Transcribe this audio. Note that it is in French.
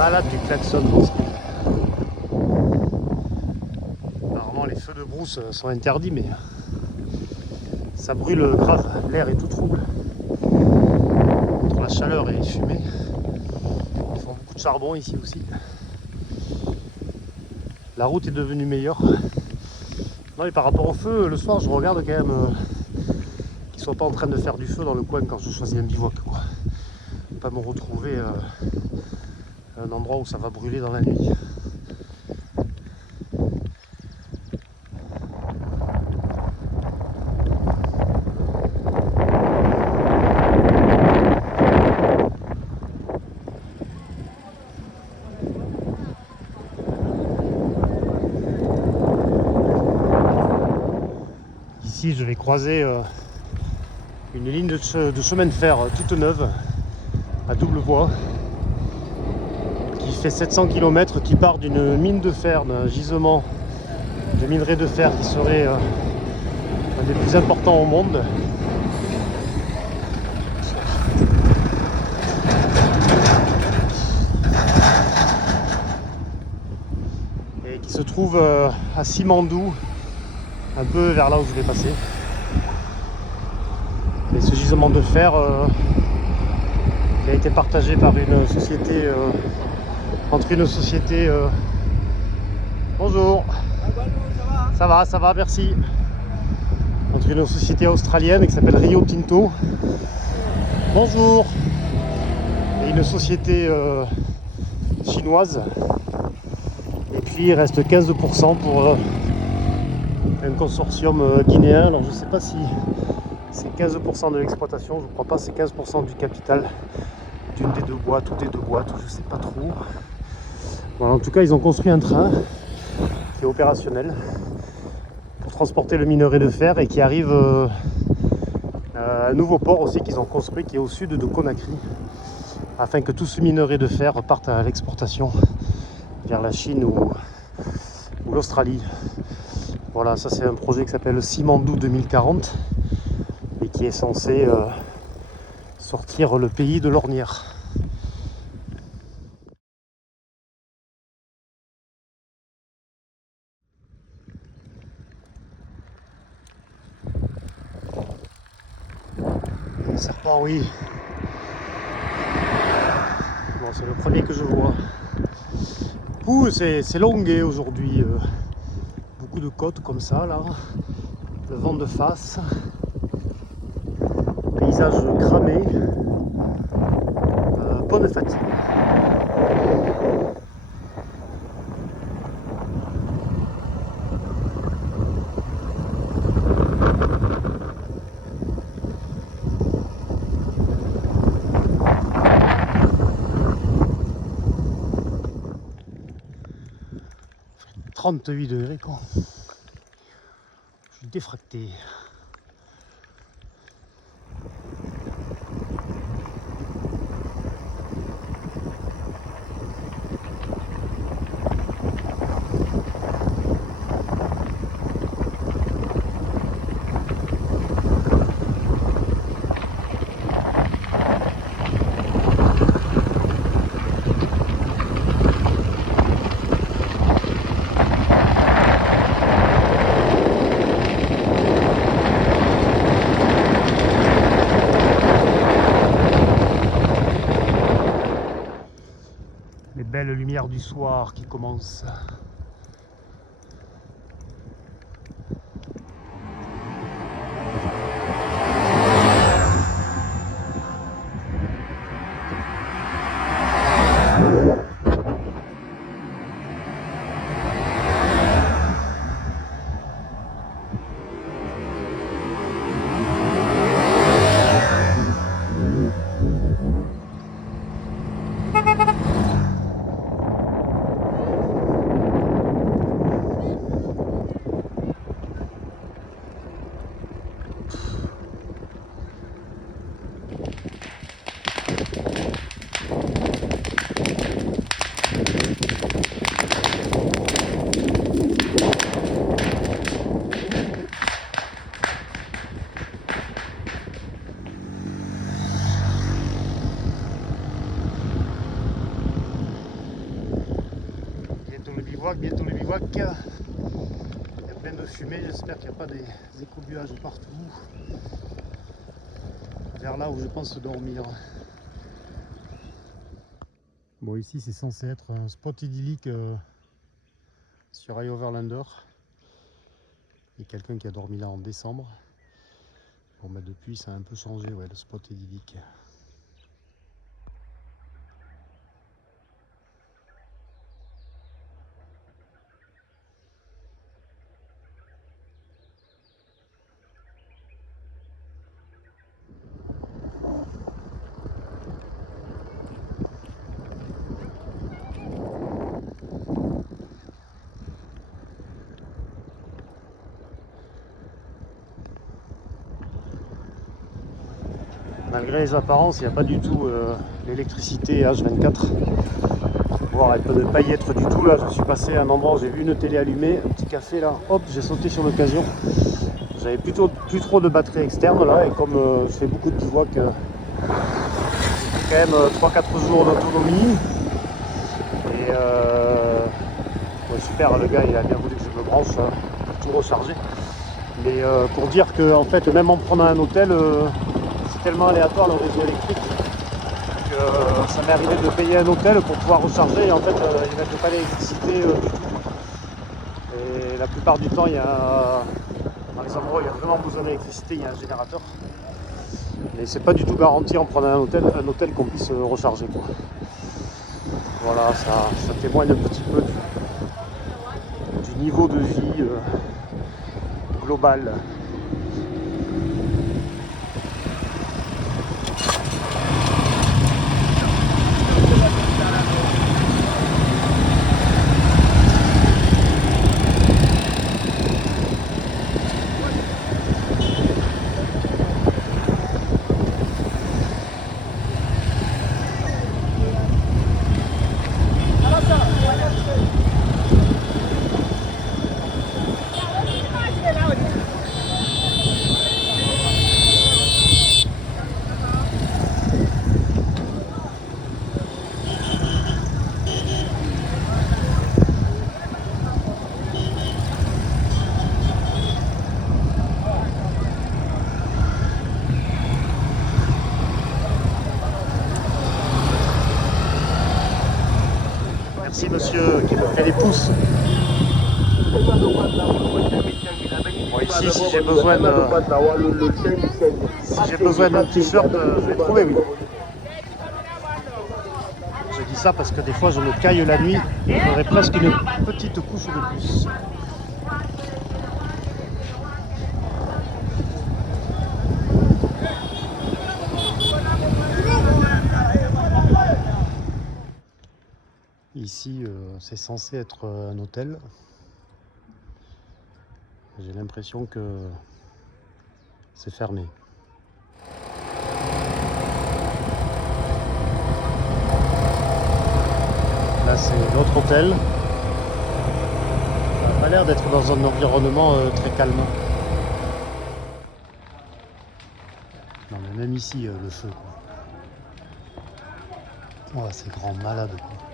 Ah là, tu klaxonnes aussi. Apparemment, les feux de brousse sont interdits, mais ça brûle grave. L'air est tout trouble. Entre la chaleur et les fumées. Ils font beaucoup de charbon ici aussi. La route est devenue meilleure. Non, et par rapport au feu, le soir, je regarde quand même qu'ils ne soient pas en train de faire du feu dans le coin quand je choisis un bivouac, quoi. Pas me retrouver à un endroit où ça va brûler dans la nuit. Ici, je vais croiser une ligne de chemin de fer toute neuve, à double voie, qui fait 700 km, qui part d'une mine de fer, d'un gisement de minerai de fer qui serait un des plus importants au monde. Et qui se trouve à Simandou, un peu vers là où je vais passer. Et ce gisement de fer qui a été partagé par une société, entre une société... Bonjour. Ça va, merci. Entre une société australienne qui s'appelle Rio Tinto. Bonjour. Et une société chinoise. Et puis il reste 15% pour un consortium guinéen. Alors je ne sais pas si c'est 15% de l'exploitation, je ne crois pas, c'est 15% du capital d'une des deux boîtes ou des deux boîtes, je ne sais pas trop. Voilà, en tout cas, ils ont construit un train qui est opérationnel pour transporter le minerai de fer et qui arrive à un nouveau port aussi qu'ils ont construit qui est au sud de Conakry, afin que tout ce minerai de fer parte à l'exportation vers la Chine ou l'Australie. Voilà, ça c'est un projet qui s'appelle Simandou 2040 et qui est censé sortir le pays de l'ornière. Le serpent, oui. Bon, c'est le premier que je vois. Ouh, c'est longué aujourd'hui. Beaucoup de côtes comme ça, là. Le vent de face. Paysage cramé. Bonne fatigue. « 38 degrés, quoi. Je suis défracté. Les belles lumières du soir qui commencent. bientôt le bivouac. Il y a plein de fumée, j'espère qu'il n'y a pas des écobuages partout. Vers là où je pense dormir. Bon, ici c'est censé être un spot idyllique sur High Overlander. Il y a quelqu'un qui a dormi là en décembre. Bon, mais depuis ça a un peu changé, ouais, le spot idyllique. Malgré les apparences, il n'y a pas du tout l'électricité H24. Voire elle peut ne pas y être du tout. Là, je suis passé à un endroit où j'ai vu une télé allumée, un petit café là, hop, j'ai sauté sur l'occasion. J'avais plus trop de batterie externe là, et comme je fais beaucoup de bivouac, j'ai quand même 3-4 jours d'autonomie. Et ouais, super, le gars il a bien voulu que je me branche pour tout recharger. Mais pour dire que en fait, même en prenant un hôtel, c'est tellement aléatoire le réseau électrique que ça m'est arrivé de payer un hôtel pour pouvoir recharger et en fait ils mettent pas d'électricité du tout. Et la plupart du temps il y a dans les endroits où il y a vraiment besoin d'électricité, il y a un générateur. Mais c'est pas du tout garanti en prenant un hôtel qu'on puisse recharger, quoi. Voilà, ça témoigne un petit peu du niveau de vie global. Merci monsieur qui me fait des pouces. Bon, ici si j'ai besoin d'un t-shirt, je vais trouver, oui. Je dis ça parce que des fois je me caille la nuit et j'aurai presque une petite couche de plus. Ici, c'est censé être un hôtel. J'ai l'impression que c'est fermé. Là, c'est l'autre hôtel. Ça n'a pas l'air d'être dans un environnement très calme. Non, mais même ici, le feu, quoi. Oh, c'est grand malade, quoi.